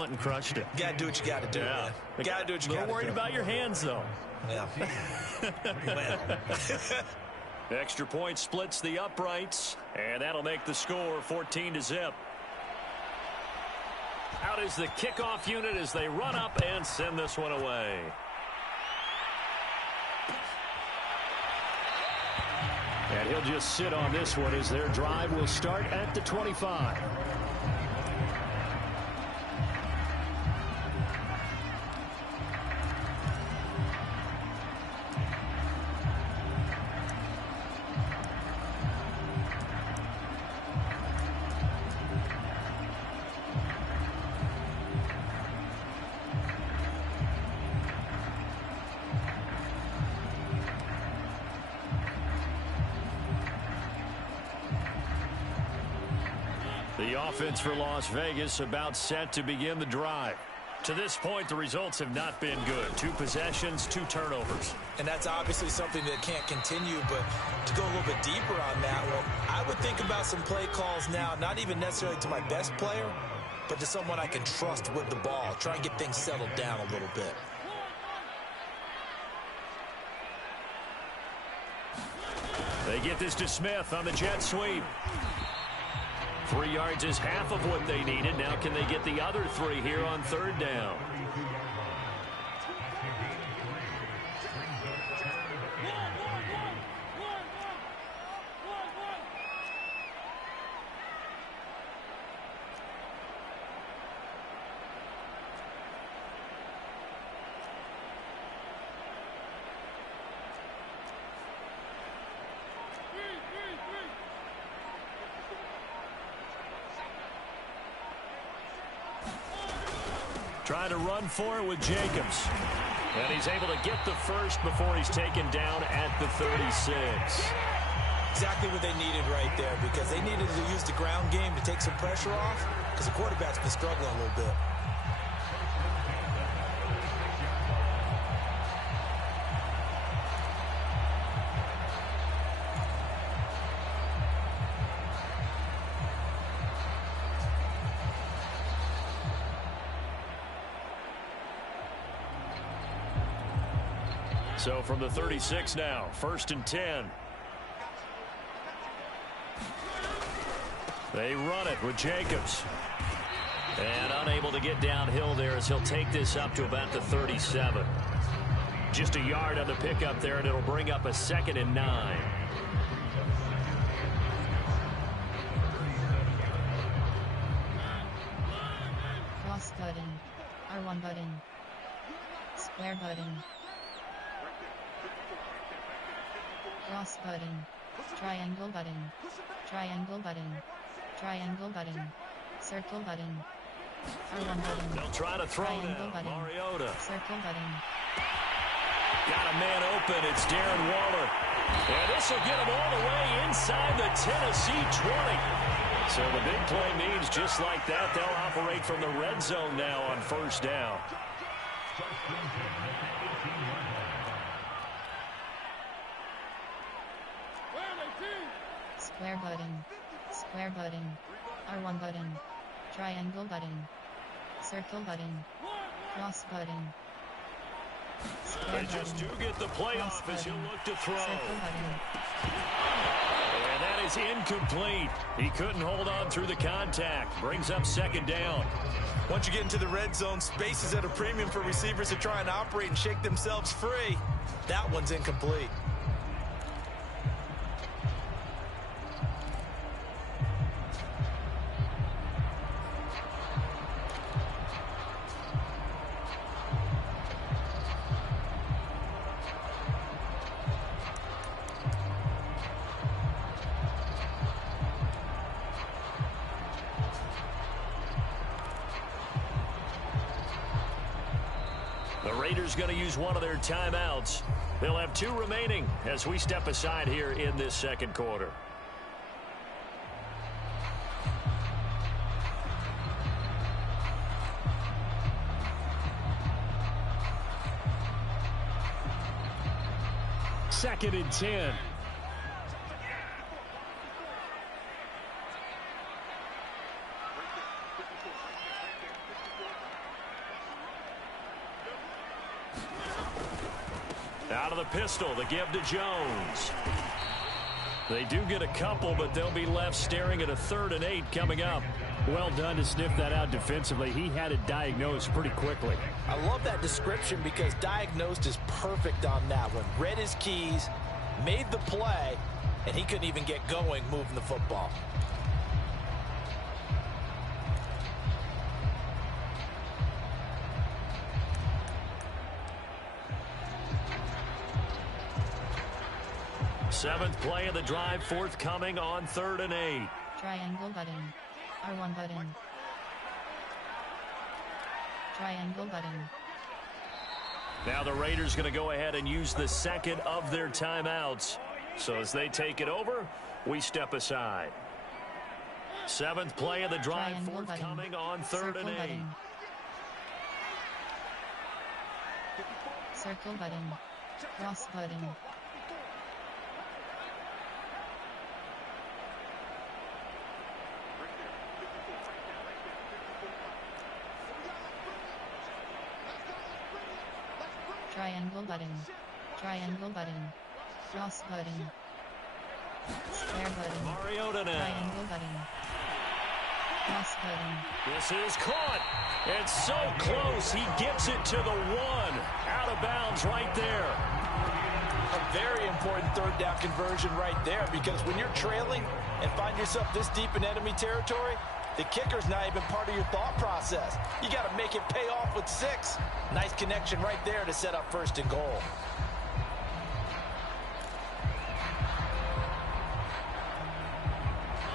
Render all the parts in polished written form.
helmet and crushed it. Got to do what you got to do, man. Got to do what you got to do. Worried about your hands, though. Yeah. Extra point splits the uprights, and that'll make the score 14-0. Out is the kickoff unit as they run up and send this one away. And he'll just sit on this one as their drive will start at the 25. The offense for Las Vegas about set to begin the drive. To this point, the results have not been good. 2 possessions, 2 turnovers. And that's obviously something that can't continue, but to go a little bit deeper on that one, I would think about some play calls now, not even necessarily to my best player, but to someone I can trust with the ball. Try and get things settled down a little bit. They get this to Smith on the jet sweep. 3 yards is half of what they needed. Now can they get the other 3 here on 3rd down? Trying to run for it with Jacobs. And he's able to get the first before he's taken down at the 36. Exactly what they needed right there, because they needed to use the ground game to take some pressure off, because the quarterback's been struggling a little bit. So from the 36 now, 1st and 10. They run it with Jacobs. And unable to get downhill there as he'll take this up to about the 37. Just a yard on the pickup there, and it'll bring up a 2nd and 9. Cross button. R1 button. Square button. Cross button. Triangle button. Triangle button. Triangle button. Circle button. R1 button. They'll try to throw Triangle button. Mariota. Circle button. Got a man open. It's Darren Waller. And this will get him all the way inside the Tennessee 20. So the big play means just like that, they'll operate from the red zone now on 1st down. Square button. Square button. R1 button. Triangle button. Circle button. Cross button. Square They just do get the playoff as he'll look to throw. Circle button. And that is incomplete. He couldn't hold on through the contact. Brings up 2nd down. Once you get into the red zone, space is at a premium for receivers to try and operate and shake themselves free. That one's incomplete. The Raiders going to use one of their timeouts. They'll have 2 remaining as we step aside here in this 2nd quarter. Second and 10. Out of the pistol, the give to Jones. They do get a couple, but they'll be left staring at a 3rd and 8 coming up. Well done to sniff that out defensively. He had it diagnosed pretty quickly. I love that description because diagnosed is perfect on that one. Read his keys, made the play, and he couldn't even get going moving the football. Seventh play of the drive, forthcoming on 3rd and 8. Triangle button. R1 button. Triangle button. Now the Raiders going to go ahead and use the second of their timeouts. So as they take it over, we step aside. Seventh play of the drive, Triangle forthcoming button. on 3rd Circle and 8. button. Circle button. Cross button. Triangle button. Triangle button. Cross button. Square button. Mariota now. Triangle button. Cross button. This is caught. It's so close. He gets it to the 1. Out of bounds right there. A very important 3rd down conversion right there, because when you're trailing and find yourself this deep in enemy territory, the kicker's not even part of your thought process. You got to make it pay off with 6. Nice connection right there to set up 1st and goal.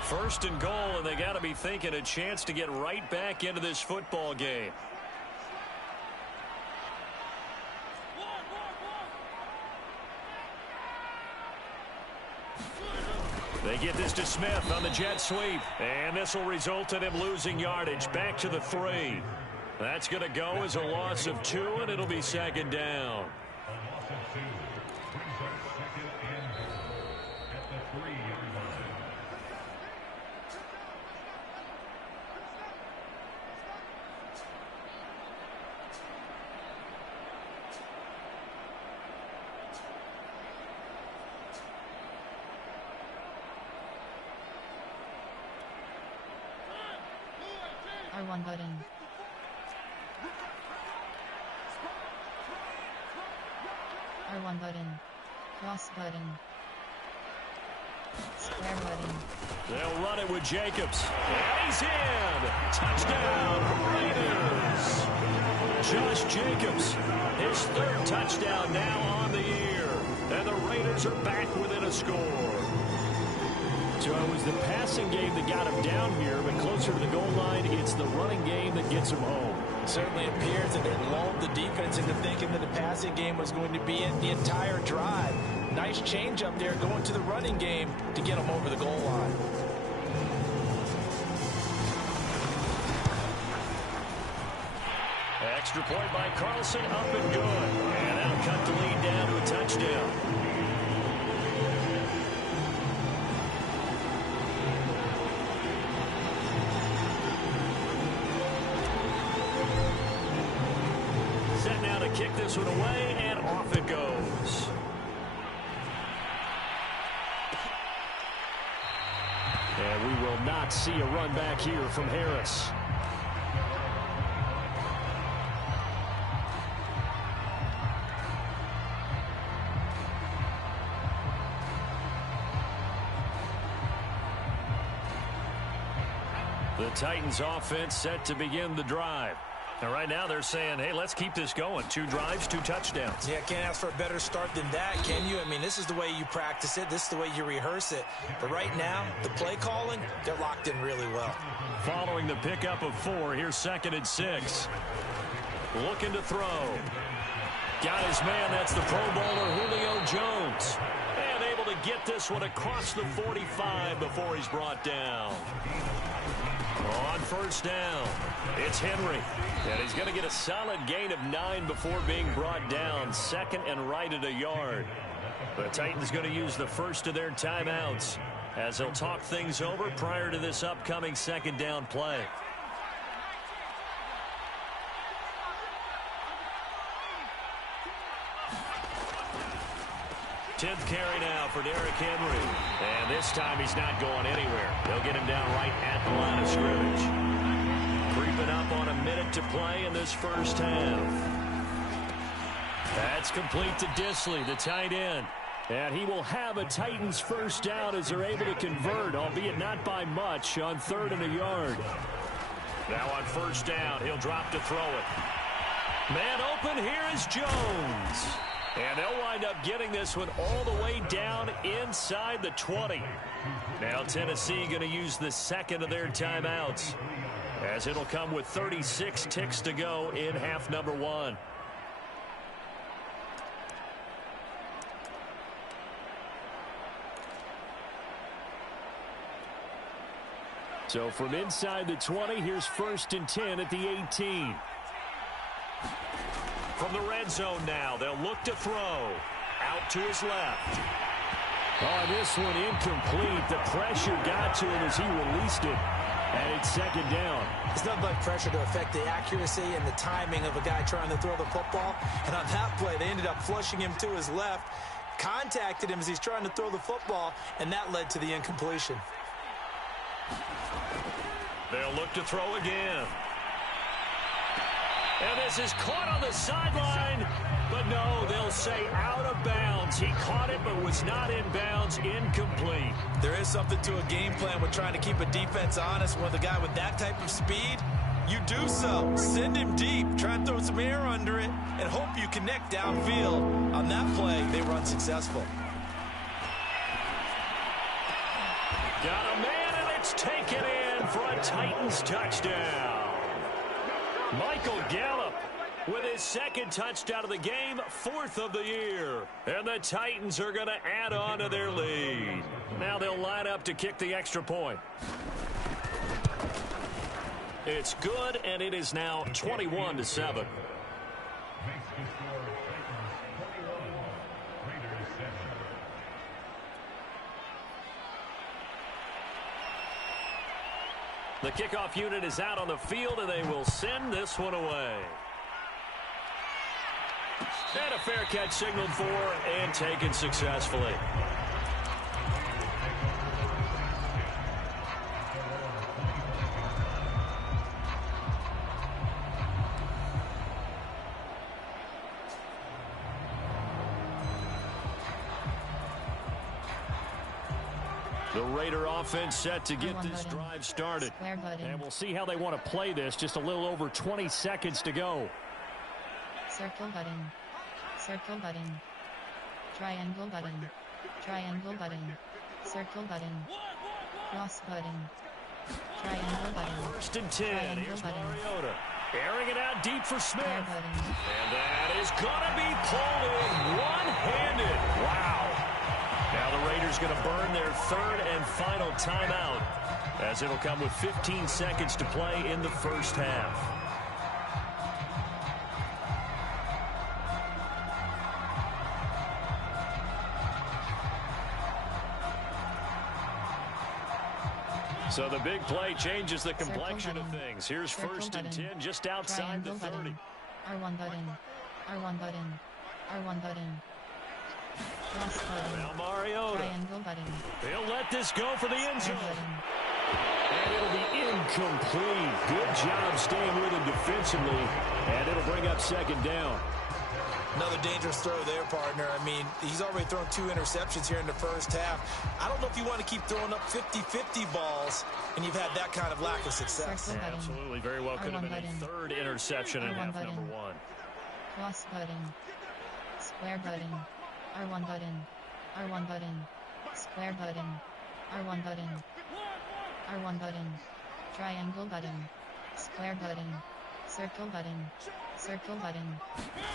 First and goal, and they got to be thinking a chance to get right back into this football game. They get this to Smith on the jet sweep, and this will result in him losing yardage back to the 3. That's going to go as a loss of 2, and it'll be 2nd down. R1 button. R1 button. Cross button. Square button. They'll run it with Jacobs. And he's in. Touchdown, Raiders. Josh Jacobs, his 3rd touchdown now on the year. And the Raiders are back within a score. So it was the passing game that got him down here, but closer to the goal line, it's the running game that gets him home. It certainly appears that it lulled the defense into thinking that the passing game was going to be in the entire drive. Nice change up there going to the running game to get him over the goal line. Extra point by Carlson, up and good. And that'll cut the lead down to a touchdown. Set now to kick this one away, and off it goes. And we will not see a run back here from Harris. The Titans offense set to begin the drive. And right now they're saying, hey, let's keep this going. 2 drives, 2 touchdowns. Yeah, can't ask for a better start than that, can you? I mean, this is the way you practice it. This is the way you rehearse it. But right now, the play calling, they're locked in really well. Following the pickup of 4, here's 2nd and 6. Looking to throw. Got his man, that's the Pro Bowler Julio Jones. And able to get this one across the 45 before he's brought down. On 1st down, it's Henry. And he's going to get a solid gain of 9 before being brought down. 2nd and right at a yard. The Titans going to use the first of their timeouts as they'll talk things over prior to this upcoming 2nd down play. 10th carry now for Derrick Henry. And this time he's not going anywhere. They'll get him down right at the line of scrimmage. Creeping up on a minute to play in this first half. That's complete to Disley, the tight end. And he will have a Titans first down as they're able to convert, albeit not by much, on 3rd and a yard. Now on first down, he'll drop to throw it. Man open, here is Jones. And they'll wind up getting this one all the way down inside the 20. Now Tennessee going to use the second of their timeouts, as it'll come with 36 ticks to go in half number 1. So from inside the 20, here's 1st and 10 at the 18. From the red zone now, they'll look to throw. Out to his left. Oh, this one incomplete. The pressure got to him as he released it. And it's 2nd down. It's nothing but pressure to affect the accuracy and the timing of a guy trying to throw the football. And on that play, they ended up flushing him to his left, contacted him as he's trying to throw the football, and that led to the incompletion. They'll look to throw again. And this is caught on the sideline. But no, they'll say out of bounds. He caught it but was not in bounds. Incomplete. There is something to a game plan with trying to keep a defense honest. With a guy with that type of speed, you do so. Send him deep. Try and throw some air under it and hope you connect downfield. On that play, they were unsuccessful. Got a man, and it's taken in for a Titans touchdown. Michael Gallup with his 2nd touchdown of the game, 4th of the year. And the Titans are going to add on to their lead. Now they'll line up to kick the extra point. It's good, and it is now 21-7. The kickoff unit is out on the field, and they will send this one away. And a fair catch signaled for and taken successfully. The Raider offense set to get this drive started. And we'll see how they want to play this. Just a little over 20 seconds to go. Circle button. Circle button. Triangle button. Triangle button. Circle button. Cross button. Triangle button. 1st and 10. Triangle Here's button. Mariota. Airing it out deep for Smith. Square button. And that is going to be pulled in one-handed. Wow. Now the Raiders going to burn their 3rd and final timeout, as it'll come with 15 seconds to play in the first half. So the big play changes the complexion of things. Here's Circle 1st and button. 10 just outside the Triangle 30. button. R1 button. R1 button. R1 button. Cross button. Now Mariota. Triangle button. He'll let this go for the end zone. Square button. And it'll be incomplete. Good job staying with him defensively. And it'll bring up 2nd down. Another dangerous throw there, partner. I mean, he's already thrown 2 interceptions here in the first half. I don't know if you want to keep throwing up 50-50 balls, and you've had that kind of lack of success. Circle button. Absolutely. Very well could have been R1 a 3rd interception in R1 half button. number 1. Cross button. Square button. R1 button. R1 button. Square button. R1 button. R1 button. Triangle button. Square button. Circle button. Circle button.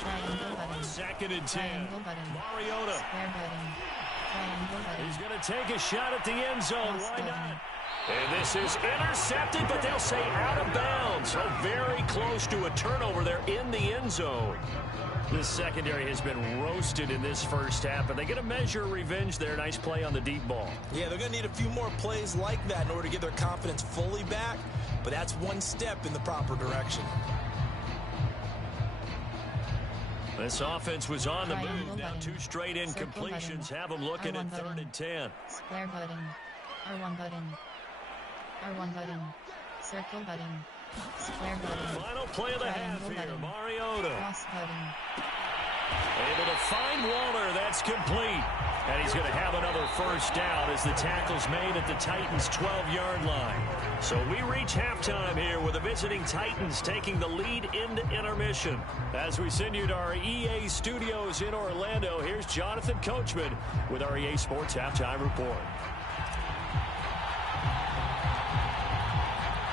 Triangle button. 2nd and 10. Triangle button. Mariota. Square button. Triangle button. He's going to take a shot at the end zone. Cross Why button. not? And this is intercepted, but they'll say out of bounds. So very close to a turnover there in the end zone. This secondary has been roasted in this first half, but they get a measure of revenge there. Nice play on the deep ball. Yeah, they're going to need a few more plays like that in order to get their confidence fully back, but that's one step in the proper direction. This offense was on the Triangle move. Now button. 2 straight incompletions Circle have them looking R1 at 3rd button. and 10. Square button. R1 button. R1 button. Circle button. Square button. Final play of the half Triangle here. button. Mariota Cross button. able to find Waller. That's complete. And he's going to have another first down as the tackle's made at the Titans' 12-yard line. So we reach halftime here with the visiting Titans taking the lead into intermission. As we send you to our EA studios in Orlando, here's Jonathan Coachman with our EA Sports Halftime Report.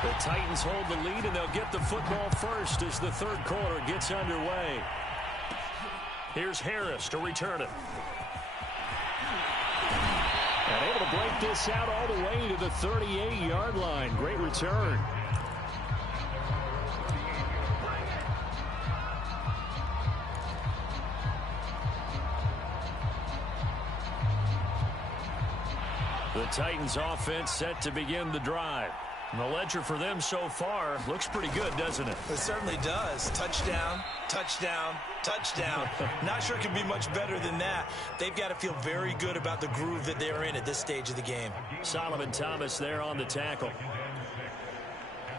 The Titans hold the lead, and they'll get the football first as the third quarter gets underway. Here's Harris to return it. And able to break this out all the way to the 38-yard line. Great return. The Titans offense set to begin the drive. And the ledger for them so far looks pretty good, doesn't it? It certainly does. Touchdown, touchdown, touchdown. Not sure it can be much better than that. They've got to feel very good about the groove that they're in at this stage of the game. Solomon Thomas there on the tackle.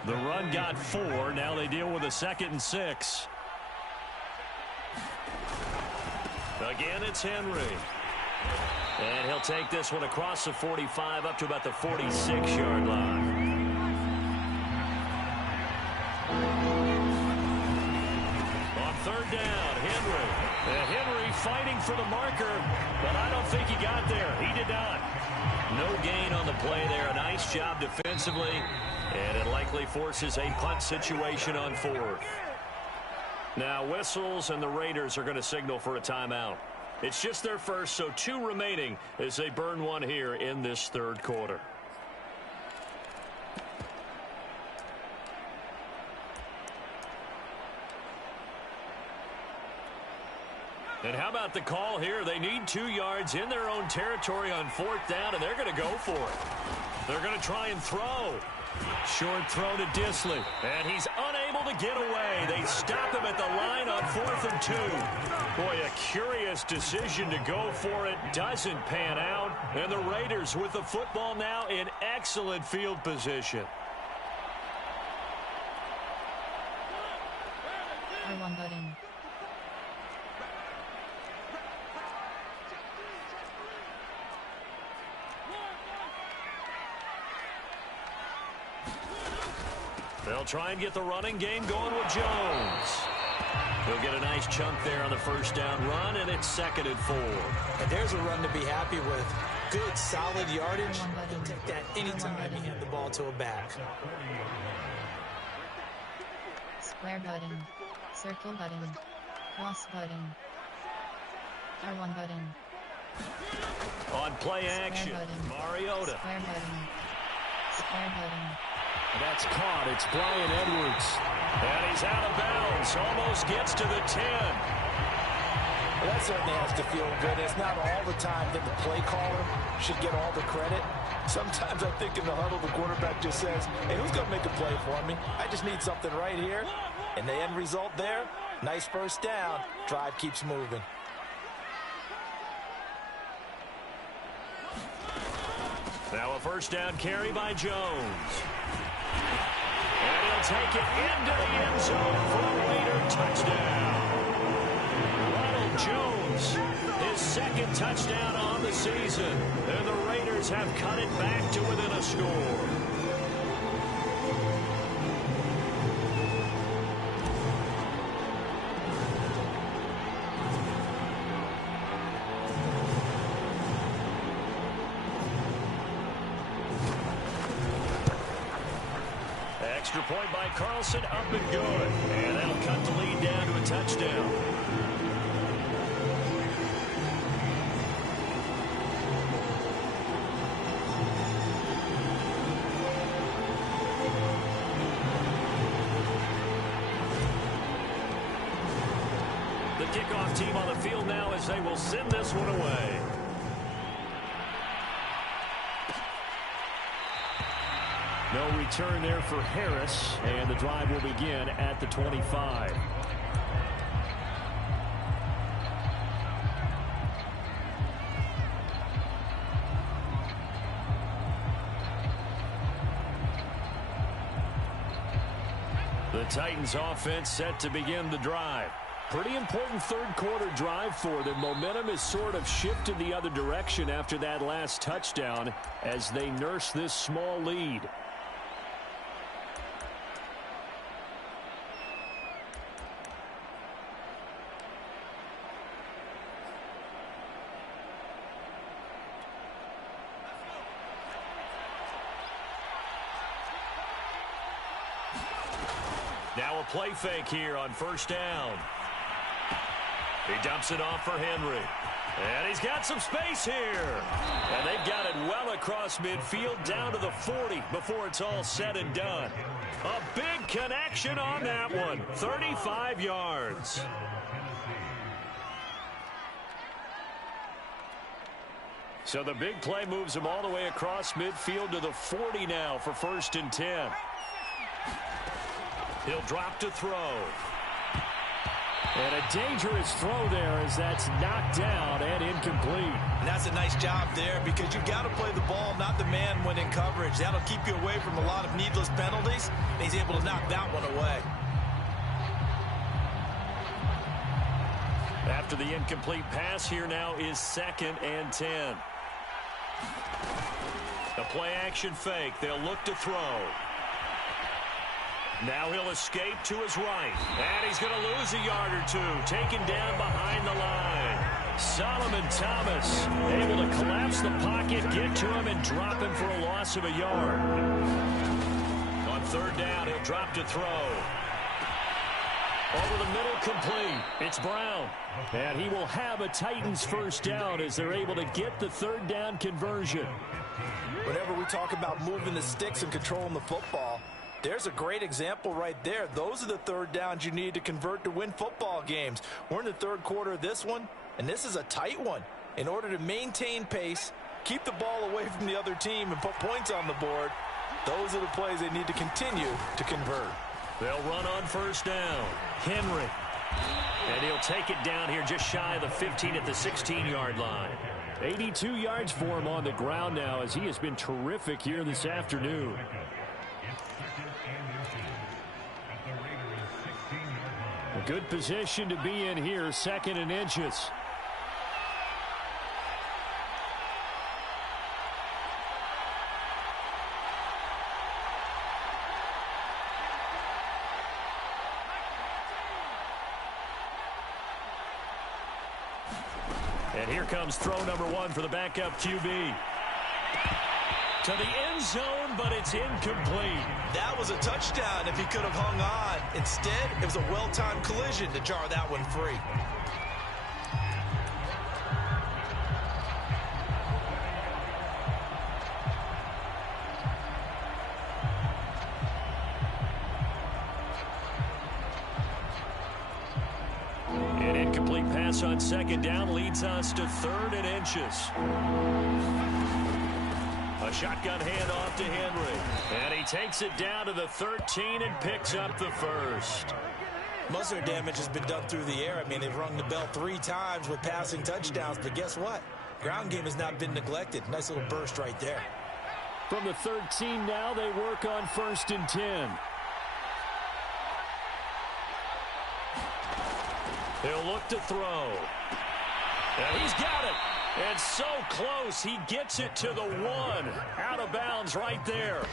The run got 4. Now they deal with a 2nd and 6. Again, it's Henry. And he'll take this one across the 45 up to about the 46-yard line. On 3rd down, Henry. And Henry fighting for the marker, but I don't think he got there. He did not. No gain on the play there. A nice job defensively, and it likely forces a punt situation on 4th. Now whistles, and the Raiders are going to signal for a timeout. It's just their first, so 2 remaining as they burn one here in this third quarter. And how about the call here? They need 2 yards in their own territory on 4th down, and they're going to go for it. They're going to try and throw. Short throw to Disley, and he's unable to get away. They stop him at the line on 4th and 2. Boy, a curious decision to go for it. Doesn't pan out, and the Raiders with the football now in excellent field position. R1 button. They'll try and get the running game going with Jones. He'll get a nice chunk there on the first down run, and it's 2nd and 4. And there's a run to be happy with. Good, solid yardage. You'll take that anytime you hand the ball to a back. Square button. Circle button. Cross button. R1 button. On play action, Mariota. Square button. Square button. That's caught. It's Brian Edwards. And he's out of bounds. Almost gets to the 10. Well, that certainly has to feel good. It's not all the time that the play caller should get all the credit. Sometimes I think in the huddle, the quarterback just says, hey, who's going to make a play for me? I just need something right here. And the end result there, nice first down. Drive keeps moving. Now a first down carry by Jones. And he'll take it into the end zone for a Raider touchdown. Ronald Jones, his 2nd touchdown on the season. And the Raiders have cut it back to within a score. Extra point by Carlson, up and good. And that'll cut the lead down to a touchdown. The kickoff team on the field now as they will send this one away. No return there for Harris, and the drive will begin at the 25. Titans offense set to begin the drive. Pretty important third quarter drive for them. Momentum has sort of shifted the other direction after that last touchdown as they nurse this small lead. Now a play fake here on first down. He dumps it off for Henry. And he's got some space here. And they've got it well across midfield down to the 40 before it's all said and done. A big connection on that one. 35 yards. So the big play moves him all the way across midfield to the 40 now for 1st and 10. He'll drop to throw. And a dangerous throw there as that's knocked down and incomplete. And that's a nice job there because you've got to play the ball, not the man when in coverage. That'll keep you away from a lot of needless penalties. And he's able to knock that one away. After the incomplete pass, here now is 2nd and 10. The play action fake. They'll look to throw. Now he'll escape to his right. And he's going to lose a yard or two. Taken down behind the line. Solomon Thomas able to collapse the pocket, get to him, and drop him for a loss of a yard. On 3rd down, he'll drop to throw. Over the middle, complete. It's Brown. And he will have a Titans first down as they're able to get the 3rd down conversion. Whenever we talk about moving the sticks and controlling the football, there's a great example right there. Those are the 3rd downs you need to convert to win football games. We're in the 3rd quarter of this one, and this is a tight one. In order to maintain pace, keep the ball away from the other team, and put points on the board, those are the plays they need to continue to convert. They'll run on 1st down. Henry. And he'll take it down here just shy of the 15 at the 16-yard line. 82 yards for him on the ground now as he has been terrific here this afternoon. A good position to be in here, 2nd and inches. And here comes throw number 1 for the backup QB. To the end zone, but it's incomplete. That was a touchdown if he could have hung on. Instead, it was a well-timed collision to jar that one free. An incomplete pass on 2nd down leads us to 3rd and inches. A shotgun handoff to Henry. And he takes it down to the 13 and picks up the 1st. Most of their damage has been done through the air. I mean, they've rung the bell 3 times with passing touchdowns. But guess what? Ground game has not been neglected. Nice little burst right there. From the 13 now, they work on 1st and 10. He'll look to throw. And he's got it. And so close, he gets it to the 1. Out of bounds right there.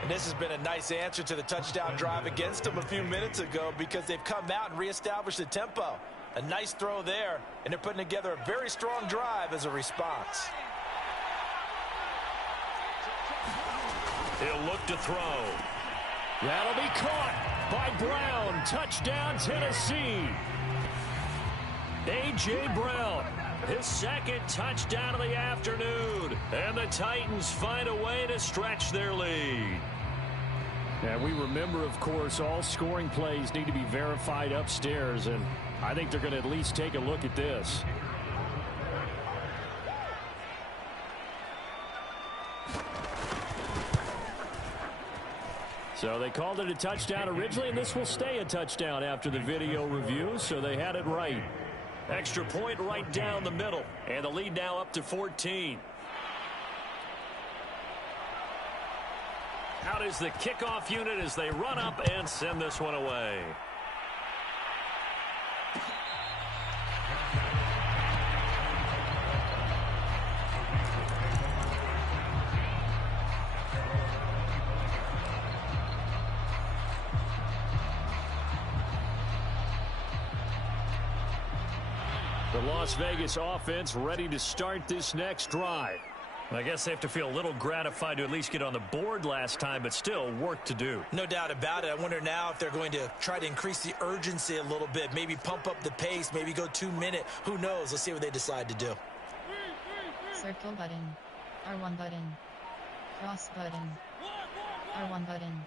And this has been a nice answer to the touchdown drive against them a few minutes ago because they've come out and reestablished the tempo. A nice throw there, and they're putting together a very strong drive as a response. He'll look to throw. That'll be caught by Brown. Touchdown, Tennessee. A.J. Brown, his 2nd touchdown of the afternoon. And the Titans find a way to stretch their lead. And we remember, of course, all scoring plays need to be verified upstairs. And I think they're going to at least take a look at this. So they called it a touchdown originally, and this will stay a touchdown after the video review, so they had it right. Extra point right down the middle, and the lead now up to 14. Out is the kickoff unit as they run up and send this one away. The Las Vegas offense ready to start this next drive. I guess they have to feel a little gratified to at least get on the board last time, but still work to do. No doubt about it. I wonder now if they're going to try to increase the urgency a little bit, maybe pump up the pace, maybe go 2 minute. Who knows? Let's see what they decide to do. Circle button. R1 button. Cross button. R1 button.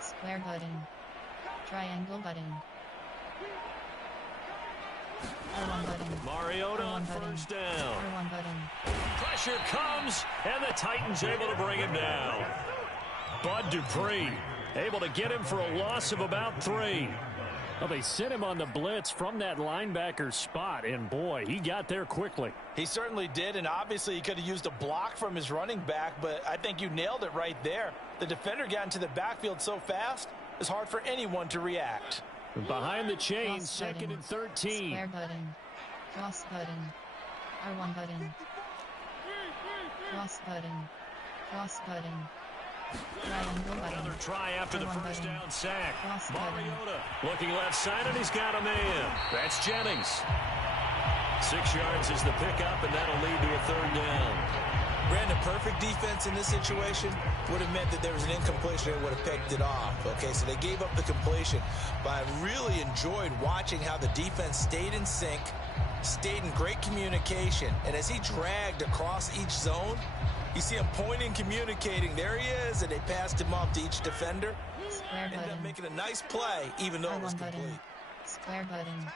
Square button. Triangle button. R1 button. Mariota on first down. R1 button. Pressure comes, and the Titans able to bring him down. Bud Dupree able to get him for a loss of about 3. Well, they sent him on the blitz from that linebacker spot, and boy, he got there quickly. He certainly did, and obviously he could have used a block from his running back, but I think you nailed it right there. The defender got into the backfield so fast, it's hard for anyone to react. Behind the chains, Cross second button. and 13. Square button. Cross button. R1 button. Cross button. Cross button. Triangle button. Another try after the R1 first button. down sack. Cross button. Mariota looking left side, and he's got a man. That's Jennings. 6 yards is the pickup, and that'll lead to a 3rd down. Brandon, perfect defense in this situation would have meant that there was an incompletion and would have picked it off. Okay, so they gave up the completion, but I really enjoyed watching how the defense stayed in sync, stayed in great communication, and as he dragged across each zone, you see him pointing, communicating. There he is, and they passed him off to each defender. Square Ended up button. making a nice play, even though it was R1 complete. button. Square button.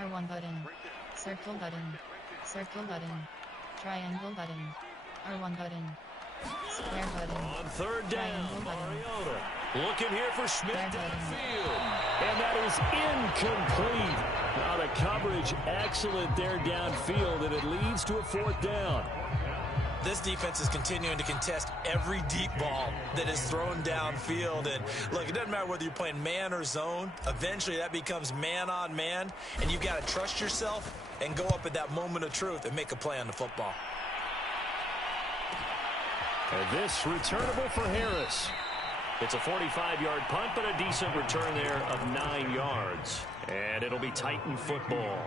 R1 button. Circle button. Circle button. Triangle button. R1 button. Square button. On 3rd down, Triangle button. Mariota looking here for Smith Square button. downfield. And that is incomplete. Now the coverage excellent there downfield, and it leads to a 4th down. This defense is continuing to contest every deep ball that is thrown downfield. And look, it doesn't matter whether you're playing man or zone. Eventually that becomes man on man, and you've got to trust yourself and go up at that moment of truth and make a play on the football. And this returnable for Harris. It's a 45-yard punt, but a decent return there of 9 yards. And it'll be Titan football.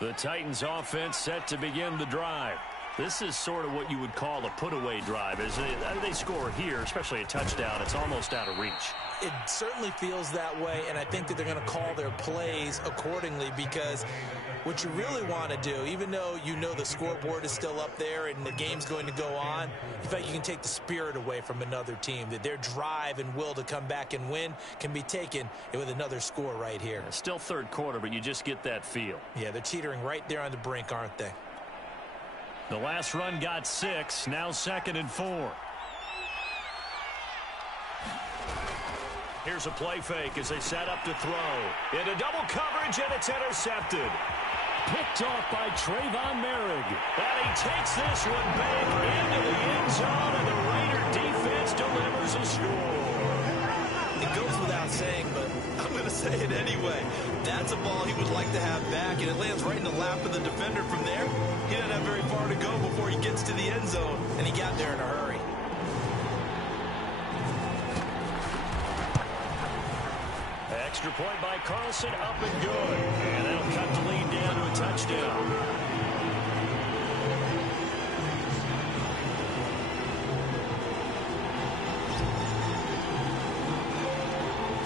The Titans offense set to begin the drive. This is sort of what you would call a put-away drive. As they score here, especially a touchdown, it's almost out of reach. It certainly feels that way, and I think that they're going to call their plays accordingly, because what you really want to do, even though you know the scoreboard is still up there and the game's going to go on, in fact, you can take the spirit away from another team, that their drive and will to come back and win can be taken with another score right here. Still 3rd quarter, but you just get that feel. Yeah, they're teetering right there on the brink, aren't they? The last run got 6, now 2nd and 4. Here's a play fake as they set up to throw. Into double coverage, and it's intercepted. Picked off by Trayvon Merrick. And he takes this one back into the end zone, and the Raider defense delivers a score. It goes without saying, but I'm going to say it anyway. That's a ball he would like to have back, and it lands right in the lap of the defender from there. He doesn't have very far to go before he gets to the end zone, and he got there in a hurry. Extra point by Carlson, up and good. And that'll cut the lead down to a touchdown.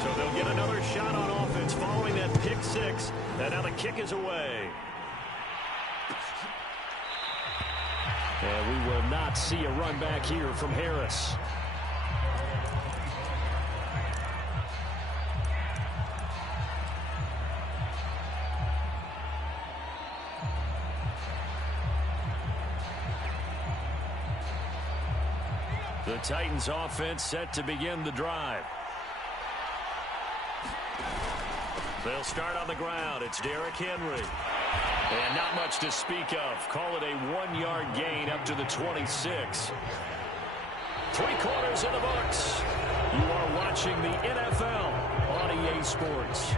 So they'll get another shot on offense following that pick 6. And now the kick is away. And we will not see a run back here from Harris. The Titans offense set to begin the drive. They'll start on the ground. It's Derrick Henry. And not much to speak of. Call it a 1-yard gain up to the 26. 3 quarters in the books. You are watching the NFL on EA Sports.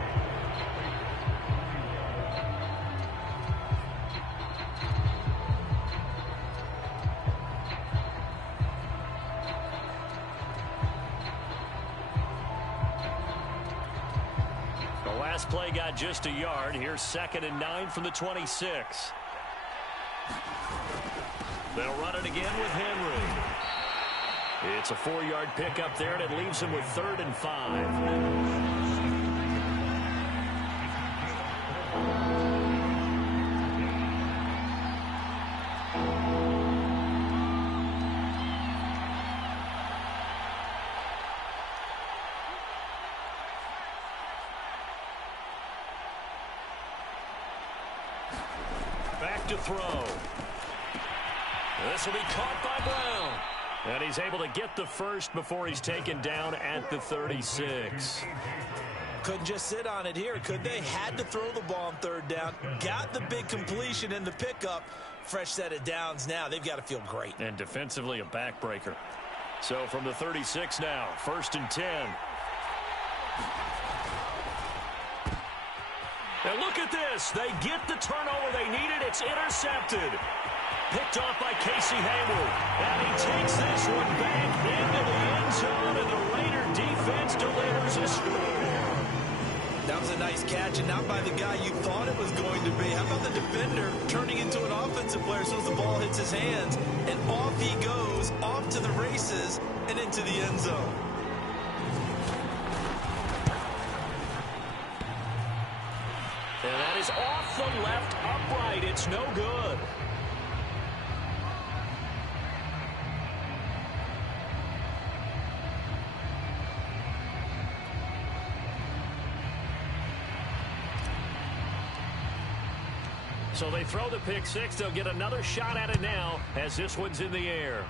The last play got just a yard. Here's 2nd and 9 from the 26. They'll run it again with Henry. It's a 4-yard pickup there, and it leaves him with 3rd and 5. Back to throw. This will be caught by Brown. And he's able to get the first before he's taken down at the 36. Couldn't just sit on it here, could they? Had to throw the ball on 3rd down. Got the big completion in the pickup. Fresh set of downs now. They've got to feel great. And defensively, a backbreaker. So from the 36 now, 1st and 10. And look at this. They get the turnover they needed. It's intercepted. Picked off by Casey Hayward. And he takes this one back into the end zone, and the Raider defense delivers a score. That was a nice catch, and not by the guy you thought it was going to be. How about the defender turning into an offensive player as soon as the ball hits his hands, and off he goes, off to the races, and into the end zone. And that is off the left upright. It's no good. So they throw the pick 6. They'll get another shot at it now as this one's in the air.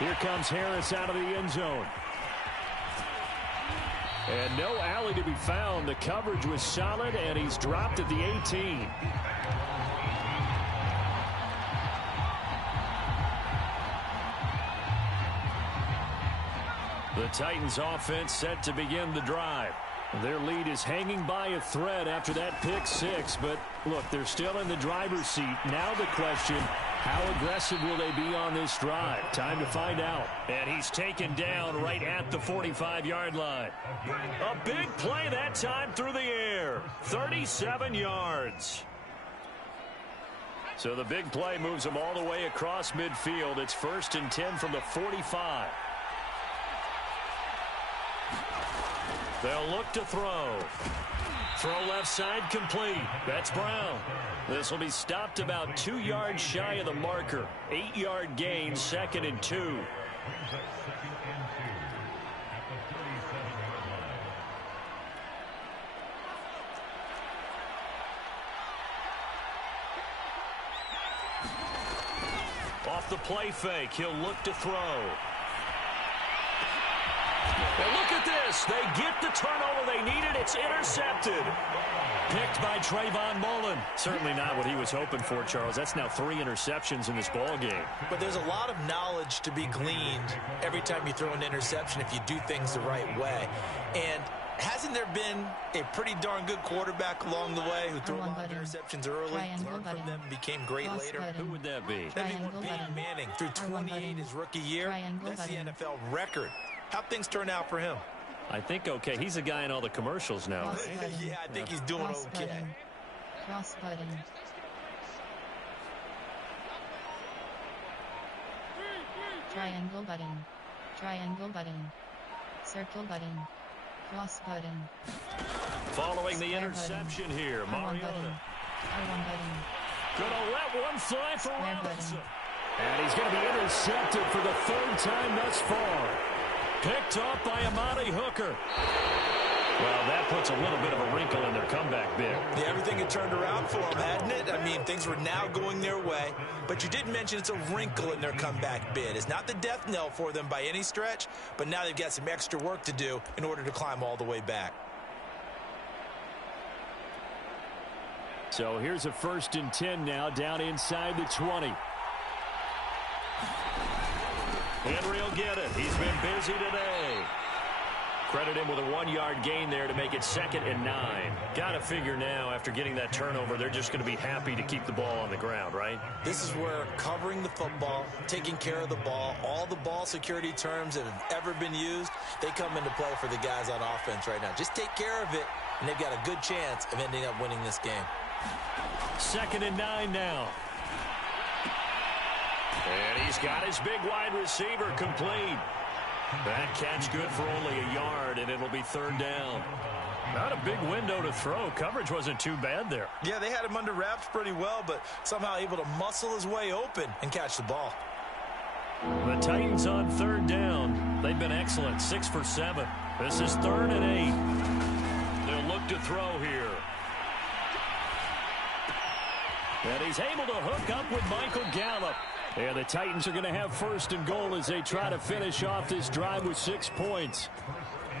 Here comes Harris out of the end zone. And no alley to be found. The coverage was solid, and he's dropped at the 18. The Titans offense set to begin the drive. Their lead is hanging by a thread after that pick 6, but look, they're still in the driver's seat. Now the question, how aggressive will they be on this drive? Time to find out. And he's taken down right at the 45-yard line. A big play that time through the air. 37 yards. So the big play moves them all the way across midfield. It's 1st and 10 from the 45. They'll look to throw. Throw left side complete. That's Brown. This will be stopped about 2 yards shy of the marker. 8-yard gain, 2nd and 2. Off the play fake, he'll look to throw. And look at this. They get the turnover they needed. It's intercepted. Picked by Trayvon Mullen. Certainly not what he was hoping for, Charles. That's now 3 interceptions in this ball game. But there's a lot of knowledge to be gleaned every time you throw an interception if you do things the right way. And hasn't there been a pretty darn good quarterback along the way who threw a lot of interceptions early, learned from them, became great later? Who would that be? That'd be Peyton Manning. Through 28 his rookie year, that's the NFL record. How'd things turn out for him? I think okay. He's a guy in all the commercials now. Yeah, I think he's doing okay. Cross button. Triangle button. Triangle button. Circle button. Cross button. Following the interception button. here, Mariota. R1 button. Gonna let one fly for Square Robinson. button. And he's going to be intercepted for the 3rd time thus far. Picked off by Amani Hooker. Well, that puts a little bit of a wrinkle in their comeback bid. Yeah, everything had turned around for them, hadn't it? I mean, things were now going their way. But you did mention it's a wrinkle in their comeback bid. It's not the death knell for them by any stretch, but now they've got some extra work to do in order to climb all the way back. So here's a 1st and 10 now, down inside the 20. Henry will get it. He's been busy today. Credit him with a 1-yard gain there to make it 2nd and 9. Got to figure now, after getting that turnover, they're just going to be happy to keep the ball on the ground, right? This is where covering the football, taking care of the ball, all the ball security terms that have ever been used, they come into play for the guys on offense right now. Just take care of it, and they've got a good chance of ending up winning this game. 2nd and 9 now. And he's got his big wide receiver complete. That catch good for only a yard, and it'll be 3rd down. Not a big window to throw. Coverage wasn't too bad there. Yeah, they had him under wraps pretty well, but somehow able to muscle his way open and catch the ball. The Titans on 3rd down. They've been excellent, 6 for 7. This is 3rd and 8. They'll look to throw here. And he's able to hook up with Michael Gallup. And the Titans are going to have 1st and goal as they try to finish off this drive with 6 points.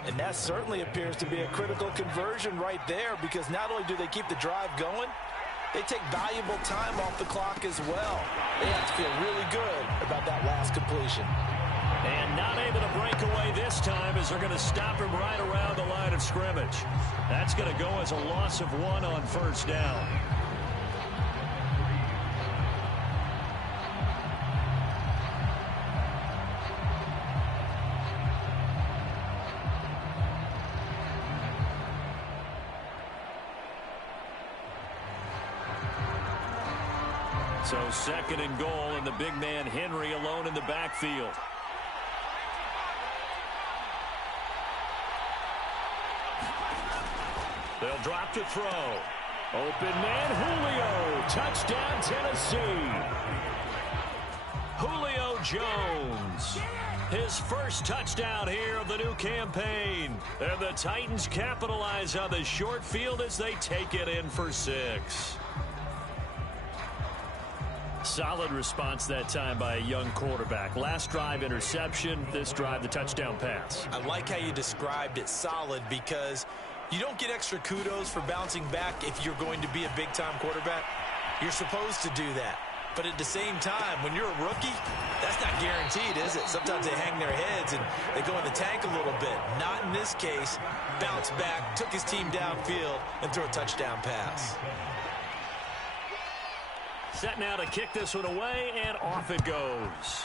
And that certainly appears to be a critical conversion right there, because not only do they keep the drive going, they take valuable time off the clock as well. They have to feel really good about that last completion. And not able to break away this time, as they're going to stop him right around the line of scrimmage. That's going to go as a loss of 1 on 1st down. So 2nd and goal, and the big man Henry alone in the backfield. They'll drop to throw. Open man, Julio. Touchdown, Tennessee. Julio Jones. His first touchdown here of the new campaign. And the Titans capitalize on the short field as they take it in for 6. Solid response that time by a young quarterback. Last drive, interception. This drive, the touchdown pass. I like how you described it, solid, because you don't get extra kudos for bouncing back if you're going to be a big-time quarterback. You're supposed to do that. But at the same time, when you're a rookie, that's not guaranteed, is it? Sometimes they hang their heads and they go in the tank a little bit. Not in this case. Bounced back, took his team downfield, and threw a touchdown pass. Set now to kick this one away, and off it goes.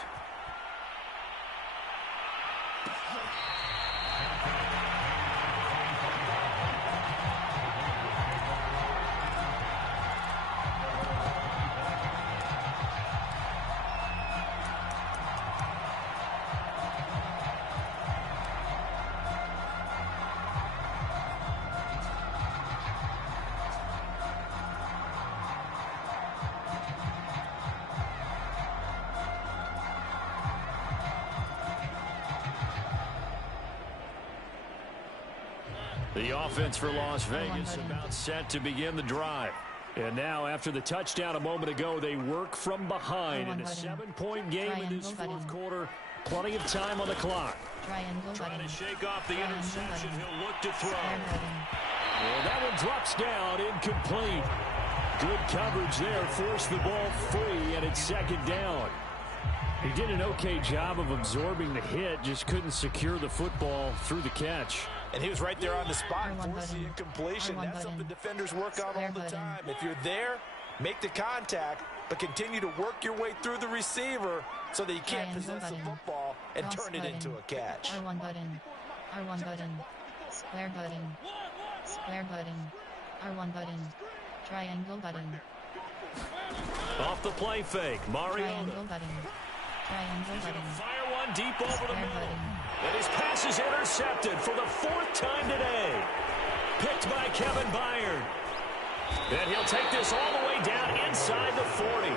The offense for Las Vegas about set to begin the drive. And now, after the touchdown a moment ago, they work from behind in a 7-point game in this 4th quarter. Plenty of time on the clock. Trying to shake off the interception. He'll look to throw. Well, that one drops down, incomplete. Good coverage there, forced the ball free, and it's 2nd down. He did an okay job of absorbing the hit, just couldn't secure the football through the catch. And he was right there on the spot, forcing the incompletion. That's something defenders work on all the time. If you're there, make the contact, but continue to work your way through the receiver so that you can't possess the football and turn it into a catch. R1 button. R1 button. Square button. Square button. R1 button. Triangle button. Off the play fake, Mariota. Triangle button. Triangle button. Fire one deep over the middle. Button. And his pass is intercepted for the 4th time today. Picked by Kevin Byard. And he'll take this all the way down inside the 40.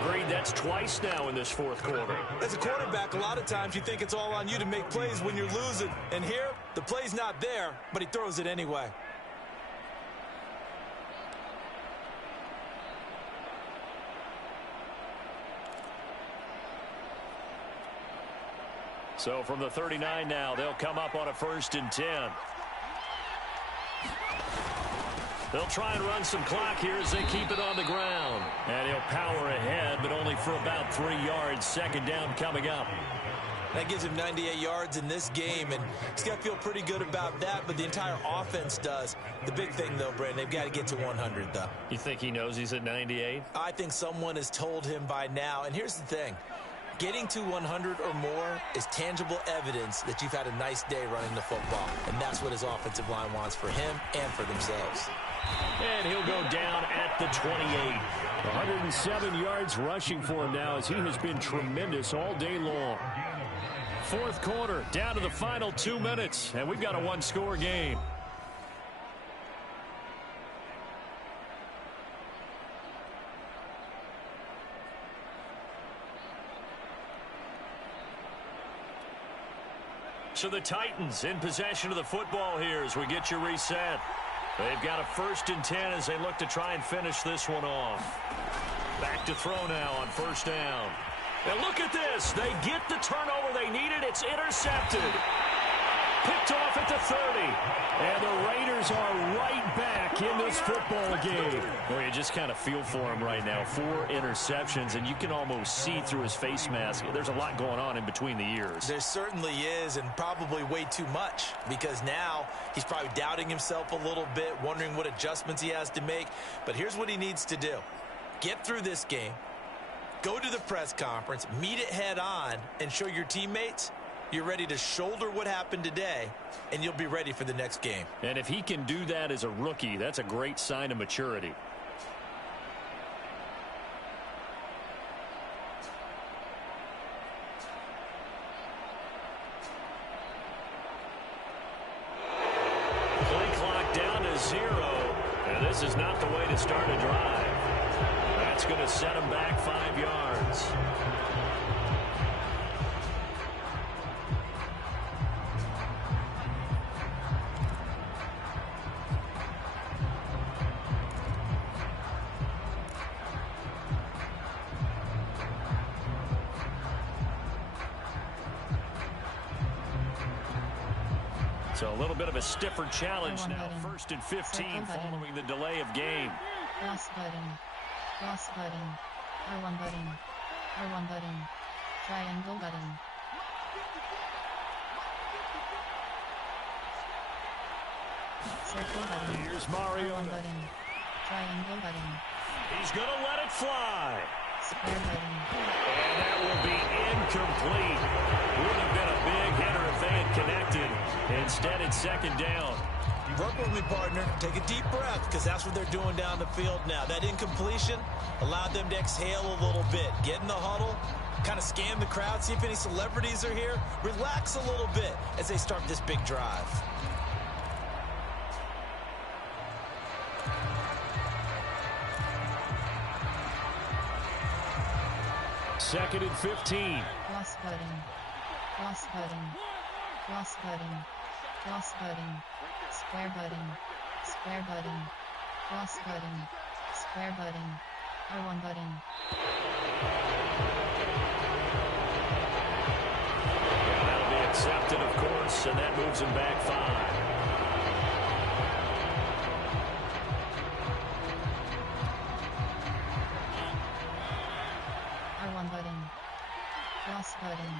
Agreed, that's twice now in this 4th quarter. As a quarterback, a lot of times you think it's all on you to make plays when you're losing. And here, the play's not there, but he throws it anyway. So from the 39 now, they'll come up on a 1st and 10. They'll try and run some clock here as they keep it on the ground. And he'll power ahead, but only for about 3 yards. 2nd down coming up. That gives him 98 yards in this game, and he's got to feel pretty good about that, but the entire offense does. The big thing, though, Brandon, they've got to get to 100, though. You think he knows he's at 98? I think someone has told him by now, and here's the thing. Getting to 100 or more is tangible evidence that you've had a nice day running the football, and that's what his offensive line wants for him and for themselves. And he'll go down at the 28. 107 yards rushing for him now as he has been tremendous all day long. 4th quarter, down to the final 2 minutes, and we've got a 1-score game. So the Titans in possession of the football here as we get you reset. They've got a 1st and 10 as they look to try and finish this one off. Back to throw now on 1st down. And look at this. They get the turnover they needed. It's intercepted. Picked off at the 30. And the Raiders are right back in this football game. Well, you just kind of feel for him right now. 4 interceptions, and you can almost see through his face mask. There's a lot going on in between the ears. There certainly is, and probably way too much, because now he's probably doubting himself a little bit, wondering what adjustments he has to make. But here's what he needs to do. Get through this game. Go to the press conference, meet it head on, and show your teammates you're ready to shoulder what happened today, and you'll be ready for the next game. And if he can do that as a rookie, that's a great sign of maturity. Play clock down to 0, and this is not the way to start a drive. That's going to set him back 5 yards. So a little bit of a stiffer challenge now. 1st and 15 following the delay of game. Cross button. Cross button. R1 button. R1 button. Triangle button. Circle button. Here's Mario. R1 button. Triangle button. He's going to let it fly. Square button. And that will be incomplete. Would have been a big hitter if they had connected. Instead, it's 2nd down. You work with me, partner. Take a deep breath, because that's what they're doing down the field now. That incompletion allowed them to exhale a little bit. Get in the huddle, kind of scan the crowd, see if any celebrities are here. Relax a little bit as they start this big drive. Second and 15. Cross button. Cross button. Cross button. Cross button. Square button. Square button. Cross button. Square button. R1 button. Yeah, that'll be accepted, of course, and that moves him back 5. R1 button. Cross button.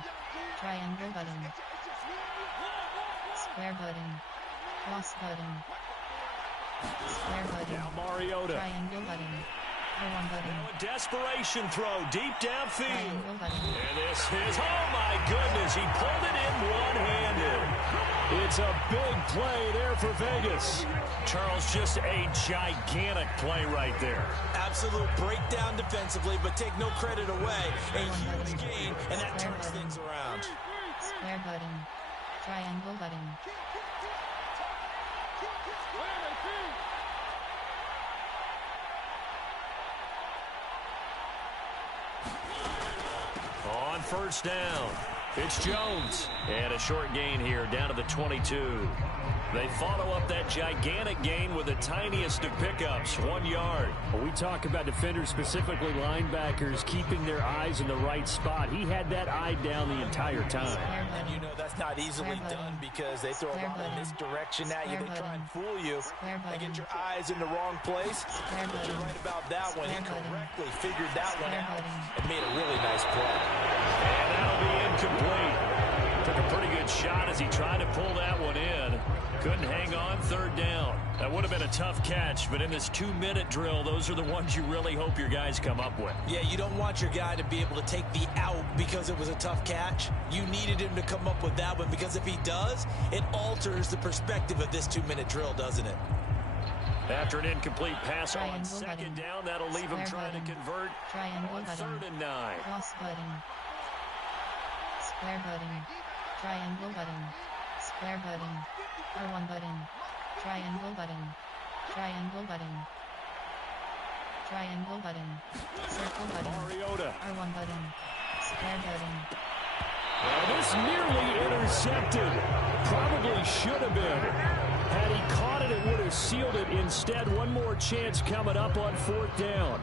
Triangle button. Square button. Cross button. Square button. Now Mariota. Triangle button. R1 button. Now a desperation throw deep downfield. Triangle button. And this is, oh my goodness, he pulled it in one-handed. It's a big play there for Vegas. Charles, just a gigantic play right there. Absolute breakdown defensively, but take no credit away. A huge gain, and that turns things around. Square button. Triangle button. On 1st down. It's Jones. And a short gain here down to the 22. They follow up that gigantic gain with the tiniest of pickups, 1 yard. When we talk about defenders, specifically linebackers, keeping their eyes in the right spot, he had that eye down the entire time. And you know that's not easily done because they throw a lot of misdirection at you. They try and fool you and get your eyes in the wrong place. You're right about that one. He correctly figured that one out and made a really nice play. And that'll be incomplete. Took a pretty good shot as he tried to pull that one in. Couldn't hang on, third down. That would have been a tough catch, but in this 2-minute drill, those are the ones you really hope your guys come up with. Yeah, you don't want your guy to be able to take the out because it was a tough catch. You needed him to come up with that one because if he does, it alters the perspective of this 2-minute drill, doesn't it? After an incomplete pass on second down, that'll leave him trying to convert on 3rd and 9. Cross button. Square button. Triangle button. Square button. R1 button. Triangle button. Triangle button. Triangle button. Circle button. Mariota. R1 button. Square button. Well, this nearly intercepted. Probably should have been. Had he caught it, it would have sealed it. Instead, one more chance coming up on 4th down.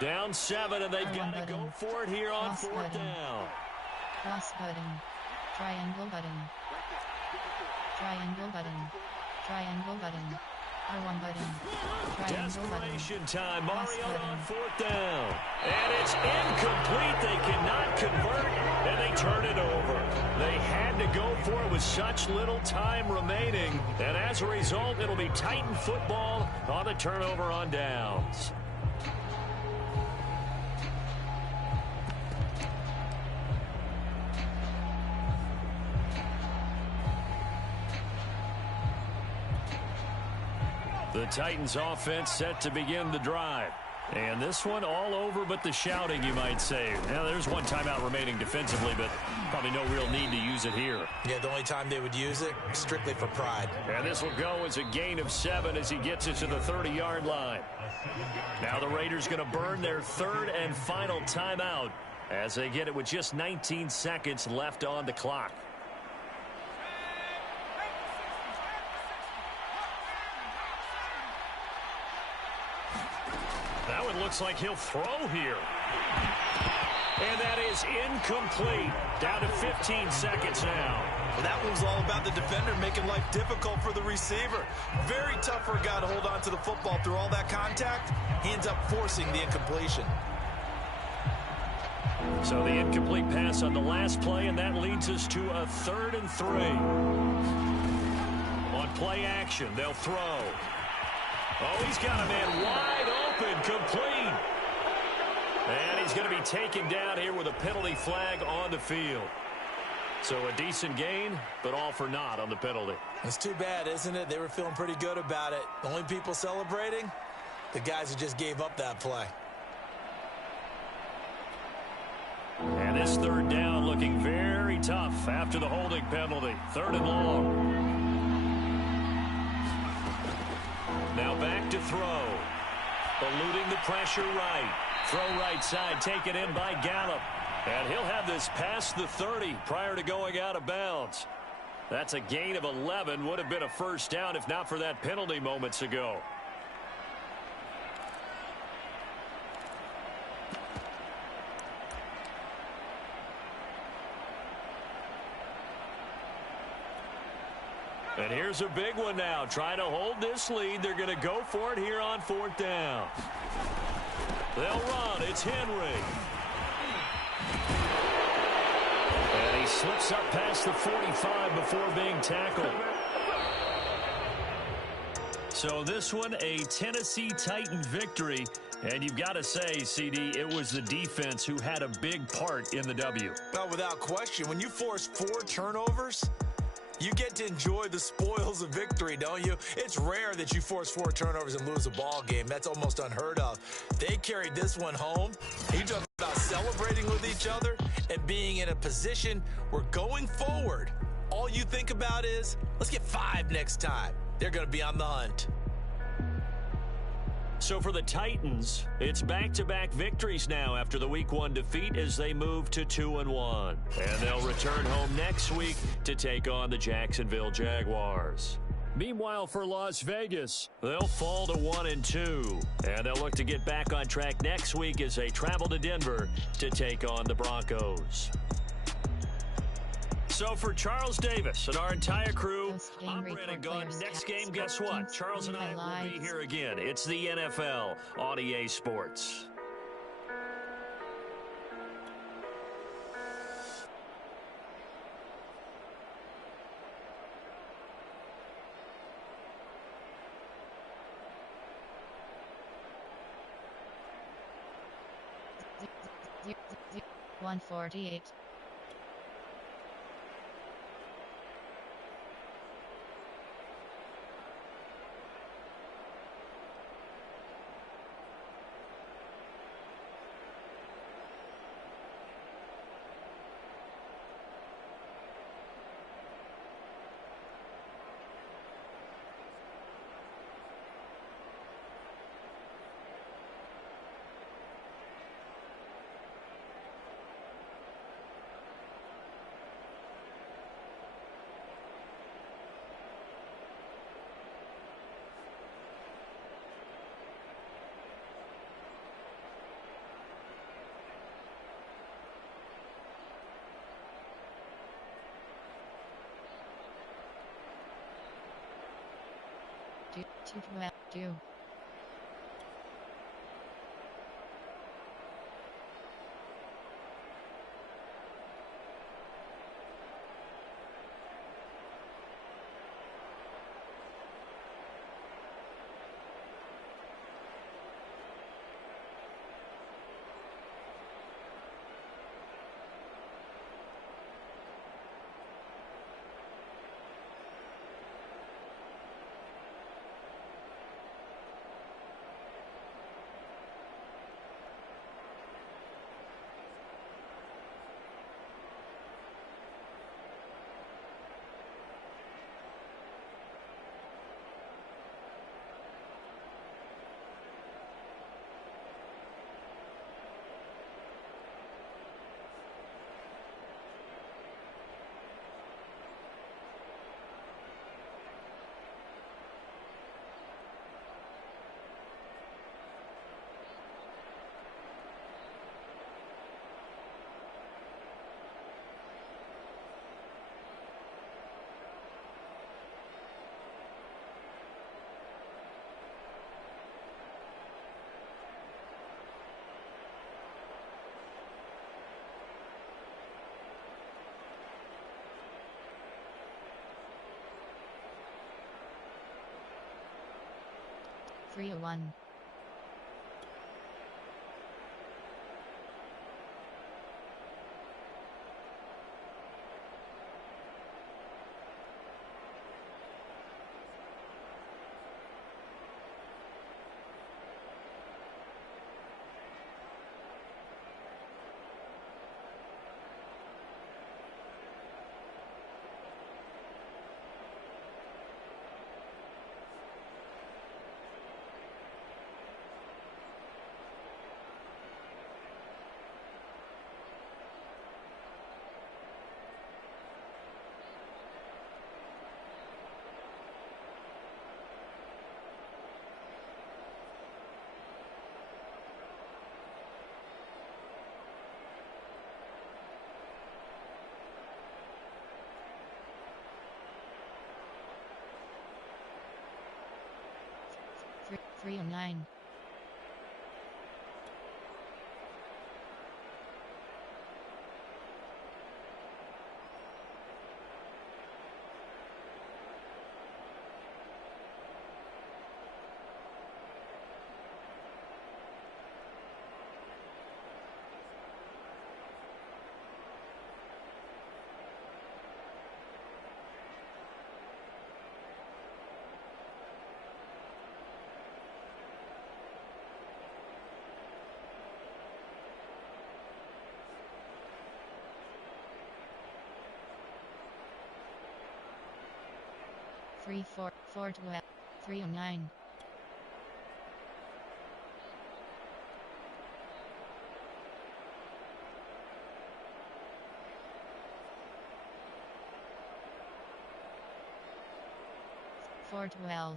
Down 7, and they've got to go for it here on 4th down. Cross button. Triangle button. Triangle button. Triangle button. R1 button. Triangle button. Desperation time. Mariota on 4th down. And it's incomplete. They cannot convert, and they turn it over. They had to go for it with such little time remaining. And as a result, it'll be Titan football on the turnover on downs. The Titans offense set to begin the drive. And this one all over but the shouting, you might say. Now, there's one timeout remaining defensively, but probably no real need to use it here. Yeah, the only time they would use it, strictly for pride. And this will go as a gain of 7 as he gets it to the 30-yard line. Now the Raiders going to burn their 3rd and final timeout as they get it with just 19 seconds left on the clock. That one looks like he'll throw here. And that is incomplete. Down to 15 seconds now. Well, that one was all about the defender making life difficult for the receiver. Very tough for a guy to hold on to the football through all that contact. He ends up forcing the incompletion. So the incomplete pass on the last play, and that leads us to a 3rd and 3. On play action, they'll throw. Oh, he's got a man wide open, complete. And he's going to be taken down here with a penalty flag on the field. So a decent gain, but all for naught on the penalty. It's too bad, isn't it? They were feeling pretty good about it. The only people celebrating, the guys who just gave up that play. And this 3rd down looking very tough after the holding penalty. 3rd and long. Now back to throw. Eluding the pressure right. Throw right side, taken in by Gallup. And he'll have this past the 30 prior to going out of bounds. That's a gain of 11. Would have been a first down if not for that penalty moments ago. And here's a big one now. Trying to hold this lead. They're going to go for it here on 4th down. They'll run. It's Henry. And he slips up past the 45 before being tackled. So this one, a Tennessee Titan victory. And you've got to say, CD, it was the defense who had a big part in the W. Well, without question, when you force 4 turnovers, You get to enjoy the spoils of victory, don't you? It's rare that you force 4 turnovers and lose a ball game. That's almost unheard of. They carried this one home. You talk about celebrating with each other and being in a position where going forward, all you think about is, let's get 5 next time. They're going to be on the hunt. So for the Titans, it's back-to-back victories now after the Week 1 defeat as they move to 2-1. And they'll return home next week to take on the Jacksonville Jaguars. Meanwhile, for Las Vegas, they'll fall to 1-2. And they'll look to get back on track next week as they travel to Denver to take on the Broncos. So for Charles Davis and our entire crew, I'm Brandon Gunn. Next game, guess what? Charles and I will be here again. It's the NFL on EA Sports. $148. Do. 301. Three and 9. 412, 309. Four 12.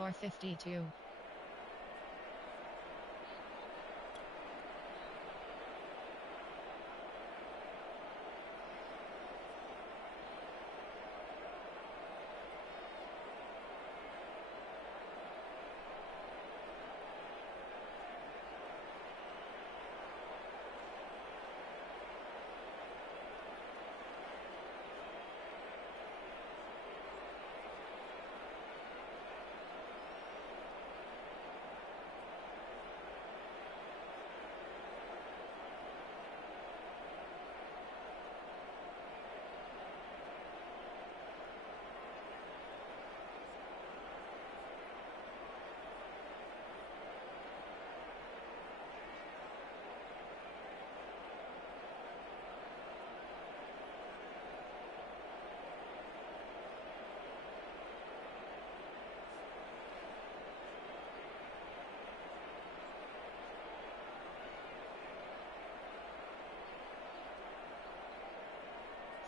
Four 52.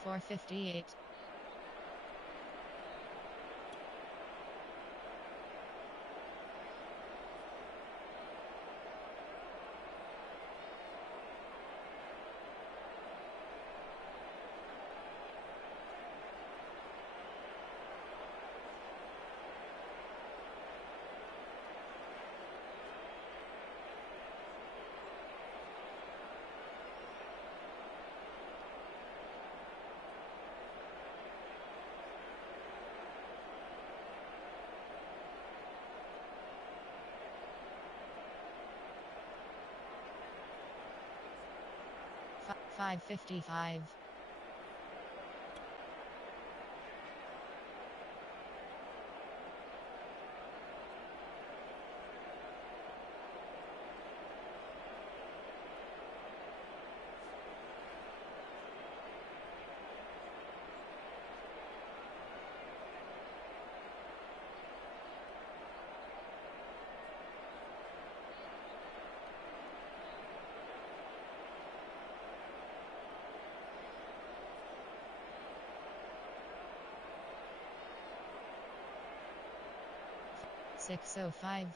458. 555. 605. 555.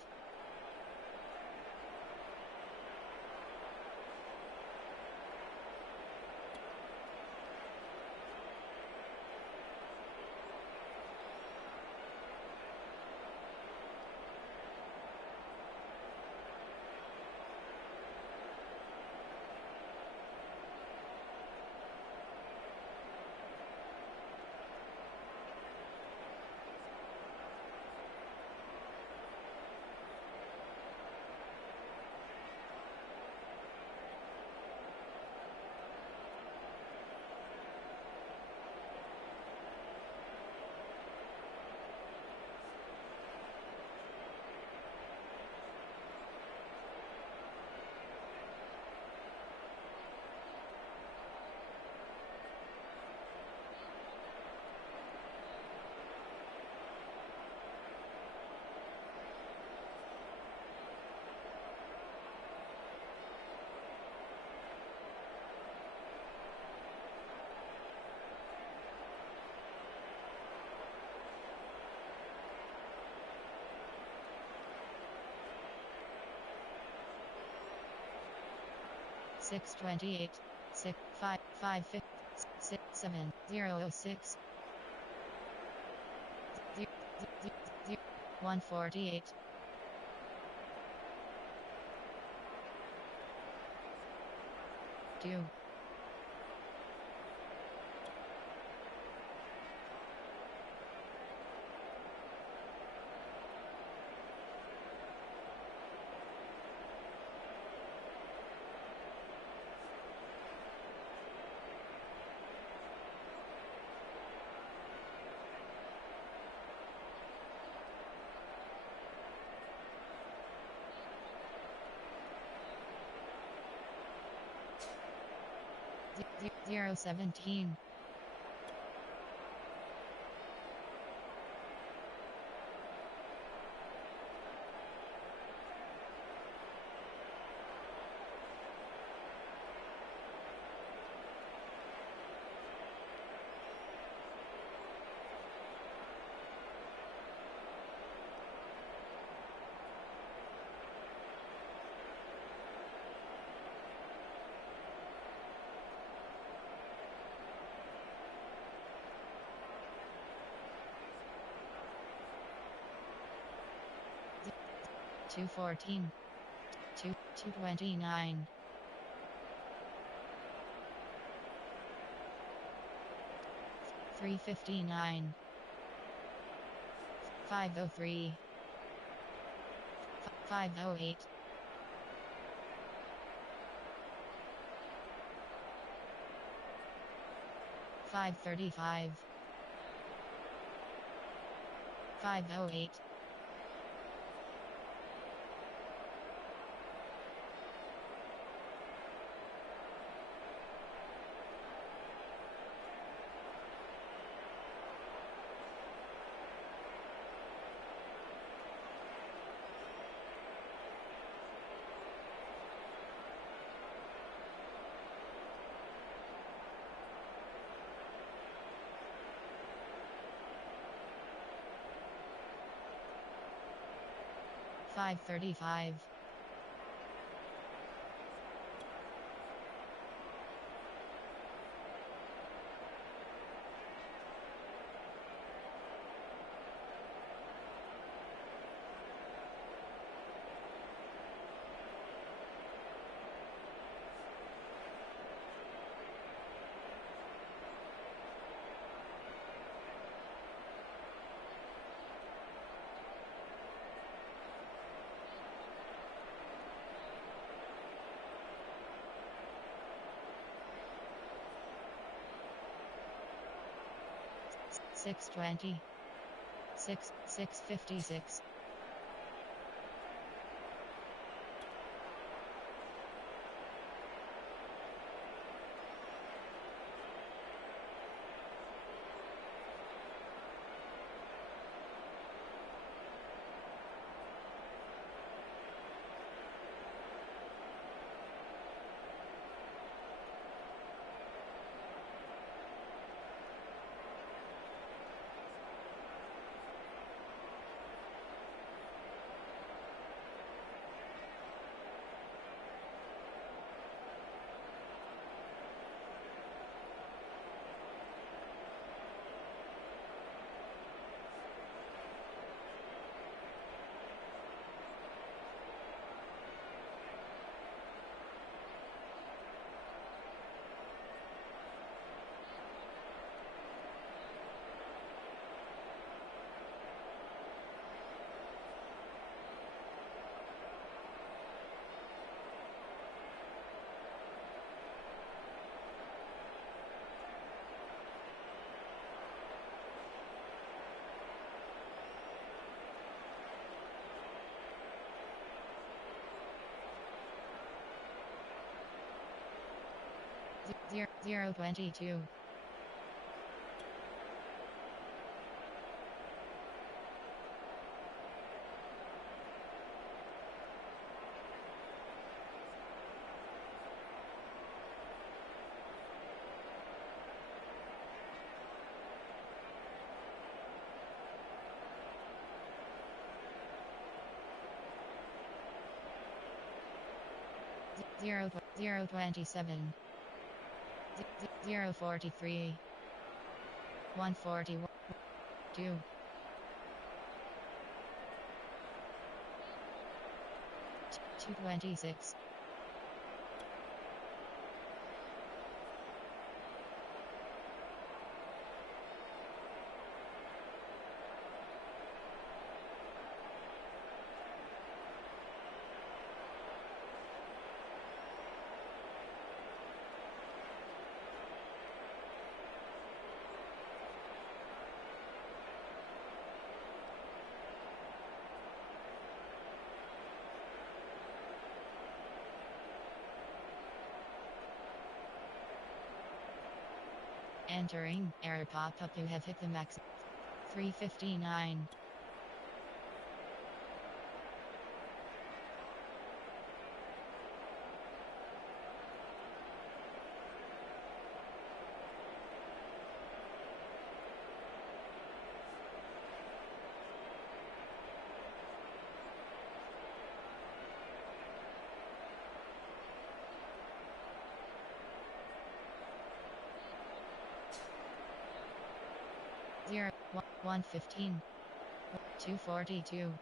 628, 6, 5, 5, 6, 6, 7, 0, 06, 148, 2, 0, 17, 214, 229, 359, 503, 508, 535, 508, 535, 620, 656, 022, 0 027 043 141 2 226 Entering, error pop-up, you have hit the max. 359. Zero 115 242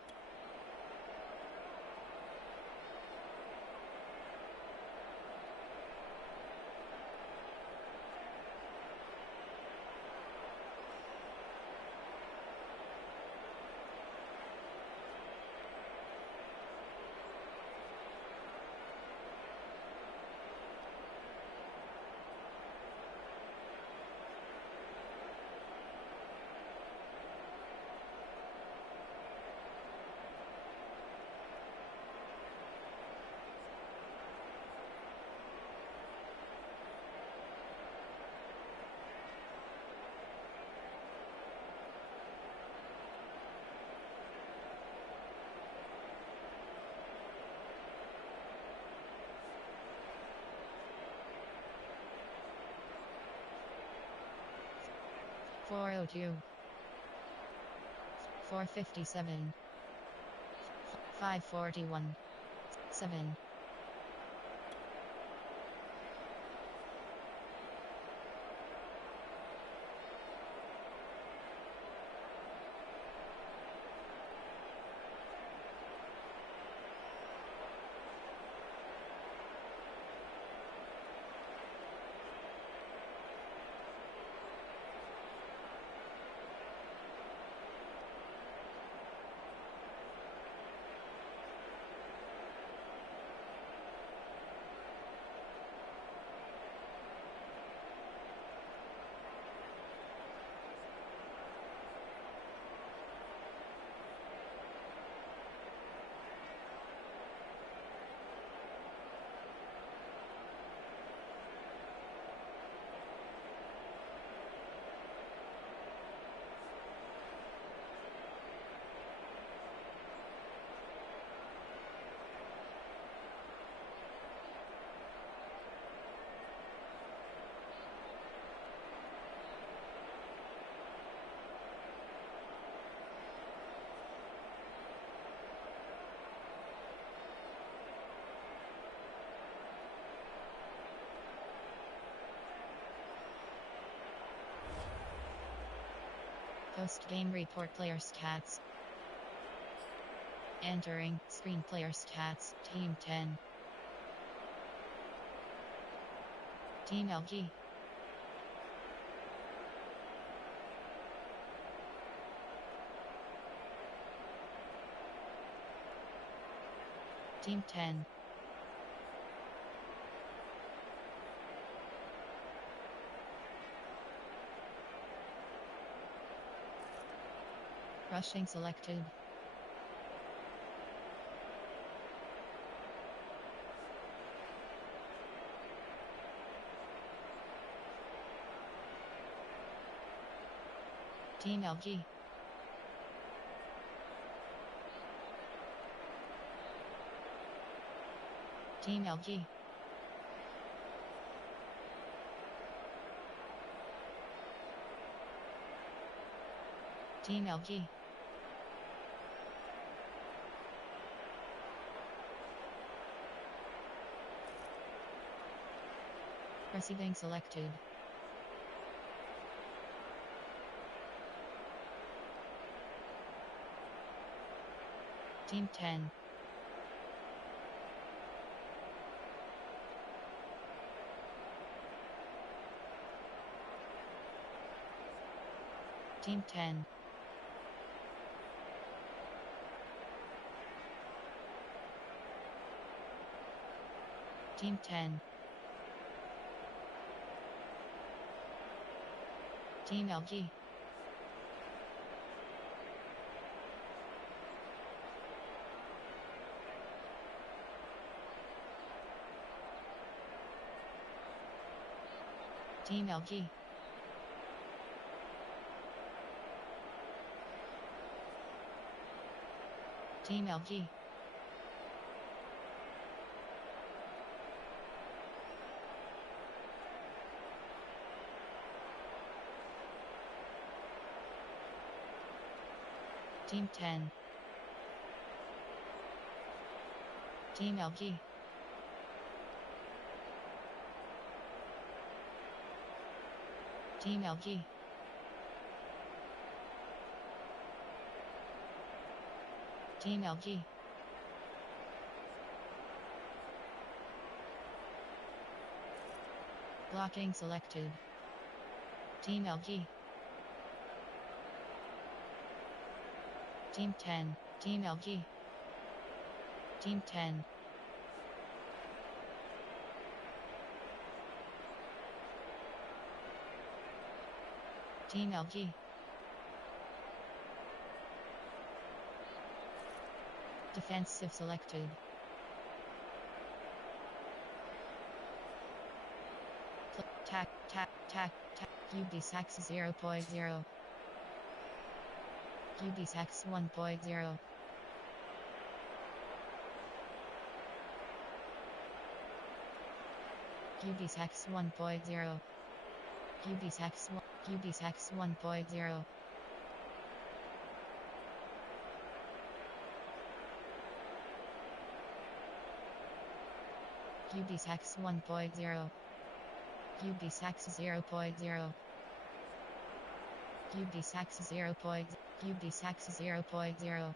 402 457 541 7 Post-game report player stats. Entering, screen player stats, Team 10. Team LG. Team 10. Rushing selected. Team LG. Team LG. Team LG. Receiving selected. Team 10. Team 10. Team 10. Team LG. Team LG. Team LG. Team 10. Team LG. Team LG. Team LG. Blocking selected. Team LG. Team 10. Team LG. Team 10. Team LG. Defensive selected. Tac, tac, tac, tac. QB Sax 0.0. QB Sax 1.0. QB Sax 1.0. QB Sax 1. QB Sax 1.0. QB Sax 1.0. QB Sax 0.0. QB Sax 0. QB Sax 0.0.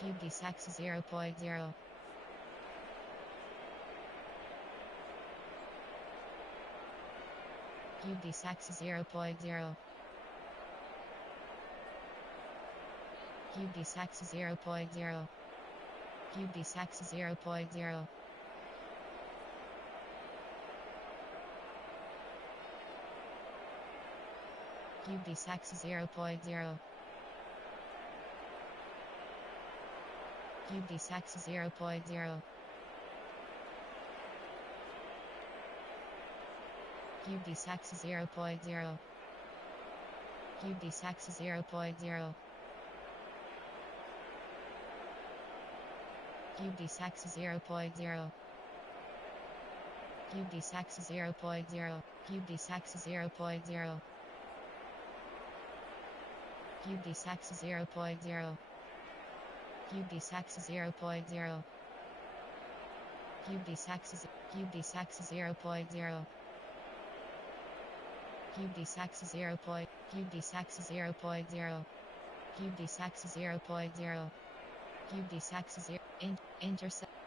QB Sax 0.0. QB Sax 0.0. QB Sax 0.0. QB Sax 0.0. QB Sax 0.0. QB Sax 0.0. QB Sax 0.0. QB Sax 0.0. QB Sax 0.0. QB Sax 0.0. QB Sax 0.0. QB Sax 0.0. QB Sax 0.0. QB Sax QB Sax 0.0. QB Sax 0. QB Sax 0.0. QB Sax 0.0. QB Sax 0.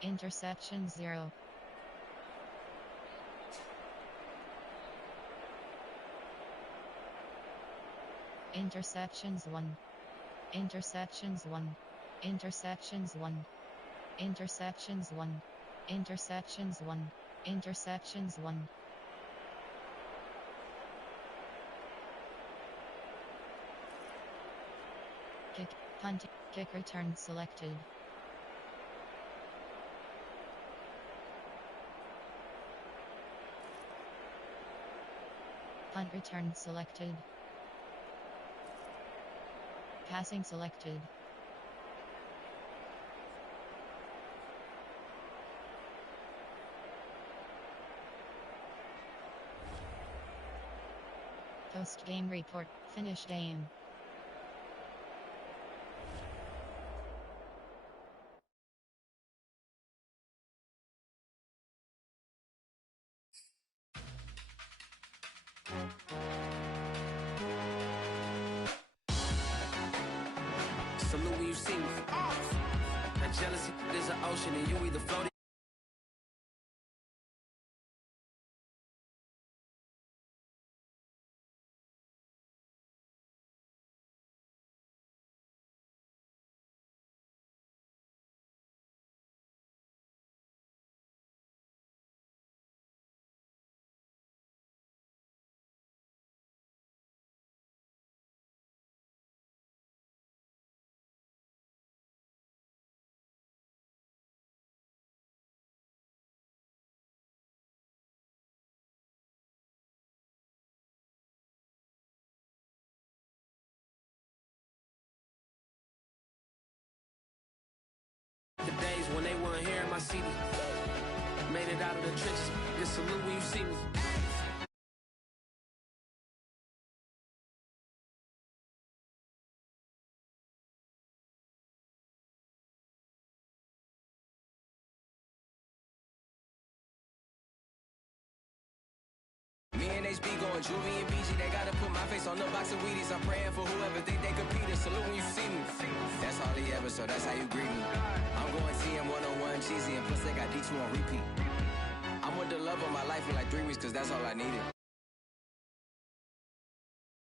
Interception 0. Interceptions 1. Interceptions 1. Interceptions 1. Interceptions 1. Interceptions 1. Interceptions 1. Kick, punt, kick return selected. Punt return selected. Passing selected. Post-game report. Finish game. salute when you see me. That jealousy is an ocean and you either float. The days when they weren't here in my city. Made it out of the trenches. Just salute when you see me. Me and HB going Juvie and BG, they gotta put my face on the box of Wheaties. I'm praying for whoever think they compete. Salute when you see me. That's all he ever, so that's how you greet me. I'm going TM 101 cheesy, and plus they got D2 on repeat. I'm with the love of my life in like 3 weeks, cause that's all I needed.